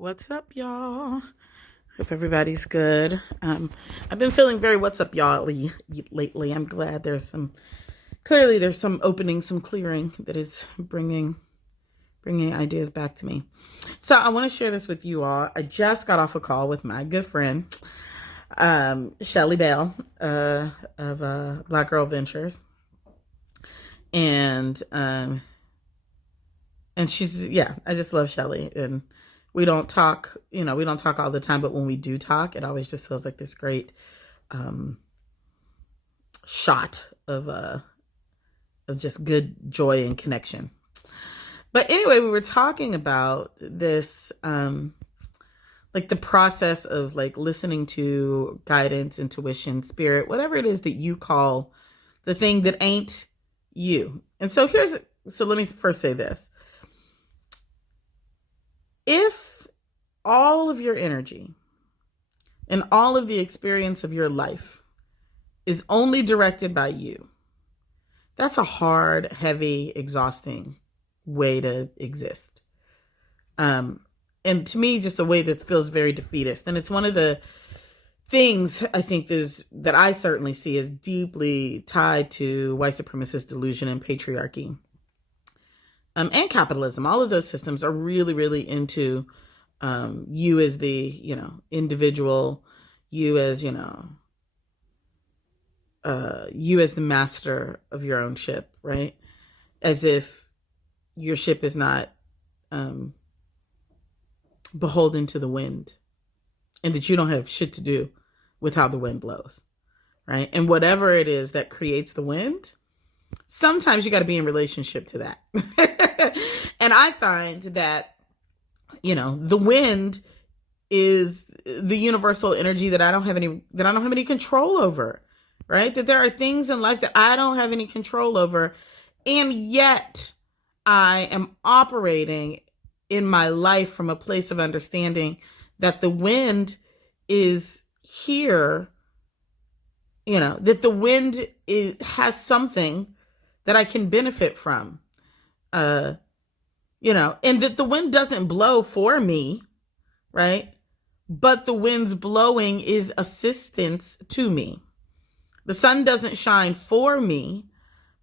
What's up, y'all? Hope everybody's good. I've been feeling very what's up, y'all lately. I'm glad there's some opening, some clearing that is bringing ideas back to me. So I want to share this with you all. I just got off a call with my good friend, Shelly Bell, of Black Girl Ventures. And she's, I just love Shelly. And we don't talk all the time, but when we do talk, it always just feels like this great shot of just good joy and connection. But anyway, we were talking about this, like the process of like listening to guidance, intuition, spirit, whatever it is that you call the thing that ain't you. And so let me first say this. If all of your energy and all of the experience of your life is only directed by you, that's a hard, heavy, exhausting way to exist. And to me, just a way that feels very defeatist. And it's one of the things I think that I certainly see as deeply tied to white supremacist delusion and patriarchy. And capitalism. All of those systems are really, really into you as the, individual, you as the master of your own ship, right? As if your ship is not beholden to the wind, and that you don't have shit to do with how the wind blows, right? And whatever it is that creates the wind, sometimes you got to be in relationship to that. And I find that, the wind is the universal energy that I don't have any control over, right? That there are things in life that I don't have any control over. And yet I am operating in my life from a place of understanding that the wind is here, that the wind has something that I can benefit from, and that the wind doesn't blow for me, right? But the wind's blowing is assistance to me. The sun doesn't shine for me,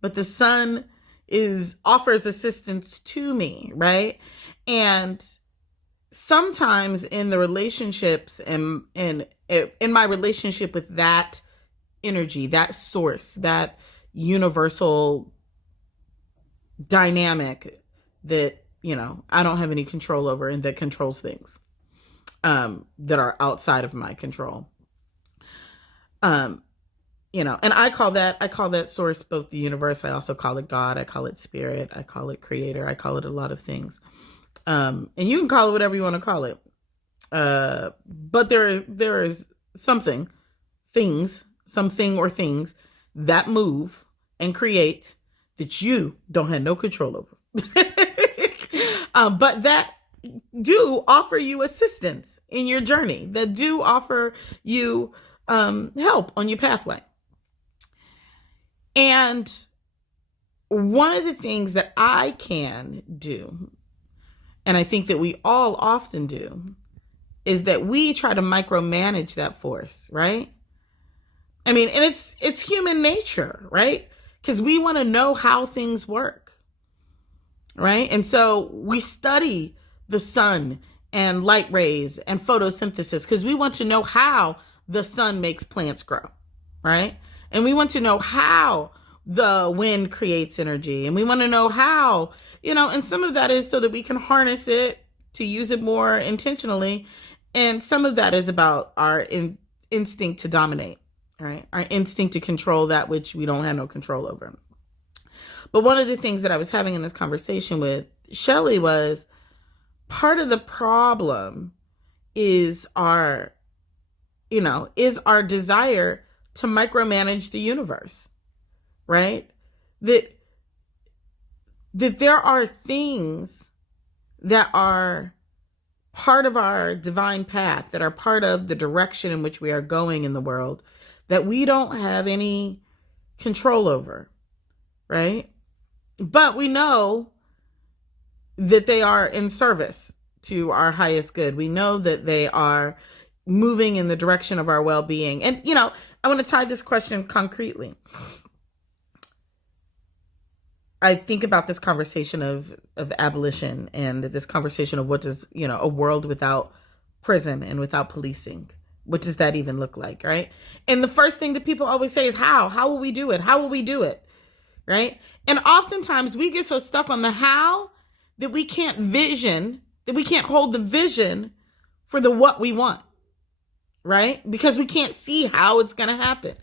but the sun offers assistance to me, right? And sometimes in the relationships and in my relationship with that energy, that source, that universal dynamic that, I don't have any control over and that controls things that are outside of my control. And I call that source both the universe. I also call it God. I call it spirit. I call it creator. I call it a lot of things. And you can call it whatever you want to call it. But there is something or things that move and create that you don't have no control over. But that do offer you assistance in your journey, that do offer you help on your pathway. And one of the things that I can do, and I think that we all often do, is that we try to micromanage that force, right? I mean, and it's human nature, right? Because we want to know how things work, right? And so we study the sun and light rays and photosynthesis because we want to know how the sun makes plants grow, right? And we want to know how the wind creates energy. And we want to know how, and some of that is so that we can harness it to use it more intentionally. And some of that is about our instinct to dominate, right? Our instinct to control that which we don't have no control over. But one of the things that I was having in this conversation with Shelly was part of the problem is our desire to micromanage the universe, right? That there are things that are part of our divine path, that are part of the direction in which we are going in the world, that we don't have any control over, right? But we know that they are in service to our highest good. We know that they are moving in the direction of our well-being. And, I want to tie this question concretely. I think about this conversation of abolition and this conversation of what does, a world without prison and without policing. What does that even look like, right? And the first thing that people always say is how? How will we do it? How will we do it? Right? And oftentimes we get so stuck on the how that we can't hold the vision for the what we want, right? Because we can't see how it's going to happen.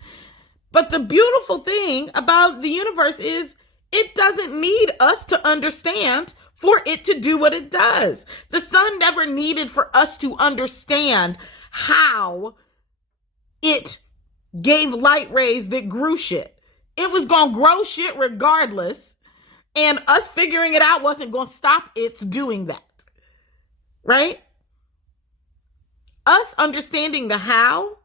But the beautiful thing about the universe is it doesn't need us to understand for it to do what it does. The sun never needed for us to understand how it gave light rays that grew shit. It was going to grow shit regardless. And us figuring it out wasn't going to stop its doing that. Right? Us understanding the how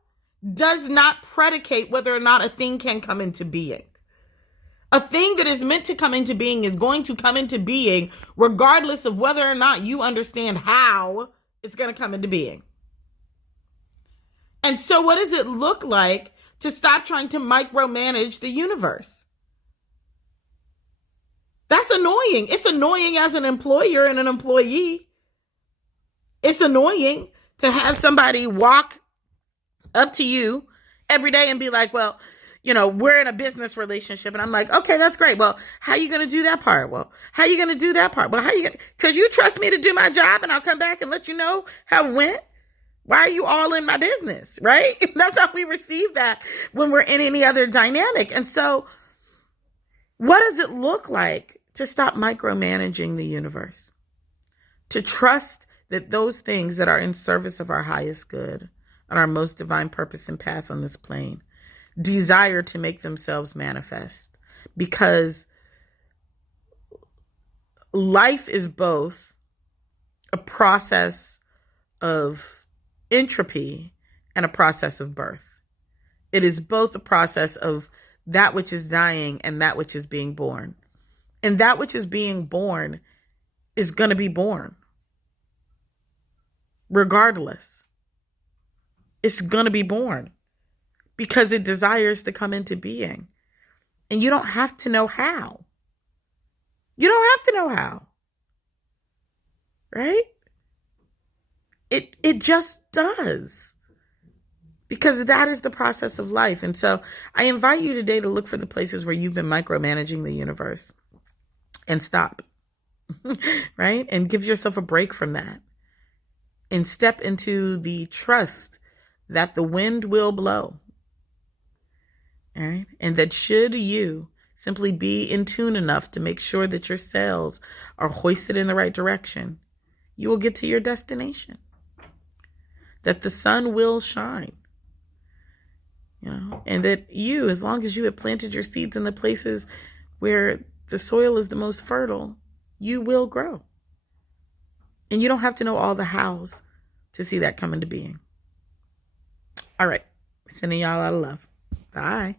does not predicate whether or not a thing can come into being. A thing that is meant to come into being is going to come into being regardless of whether or not you understand how it's going to come into being. And so what does it look like to stop trying to micromanage the universe? That's annoying. It's annoying as an employer and an employee. It's annoying to have somebody walk up to you every day and be like, well, we're in a business relationship. And I'm like, okay, that's great. Well, how are you going to do that part? Well, how are you going to do that part? Well, how are you going to, because you trust me to do my job and I'll come back and let you know how it went. Why are you all in my business? Right? That's how we receive that when we're in any other dynamic. And so what does it look like to stop micromanaging the universe? To trust that those things that are in service of our highest good and our most divine purpose and path on this plane desire to make themselves manifest, because life is both a process of entropy and a process of birth. It is both a process of that which is dying and that which is being born. And that which is being born is going to be born. Regardless. It's going to be born because it desires to come into being. And you don't have to know how. You don't have to know how. Right? It just does. Because that is the process of life. And so I invite you today to look for the places where you've been micromanaging the universe and stop. Right? And give yourself a break from that. And step into the trust that the wind will blow. All right? And that should you simply be in tune enough to make sure that your sails are hoisted in the right direction, you will get to your destination. That the sun will shine. And that you, as long as you have planted your seeds in the places where the soil is the most fertile, you will grow. And you don't have to know all the hows to see that come into being. All right. Sending y'all a lot of love. Bye.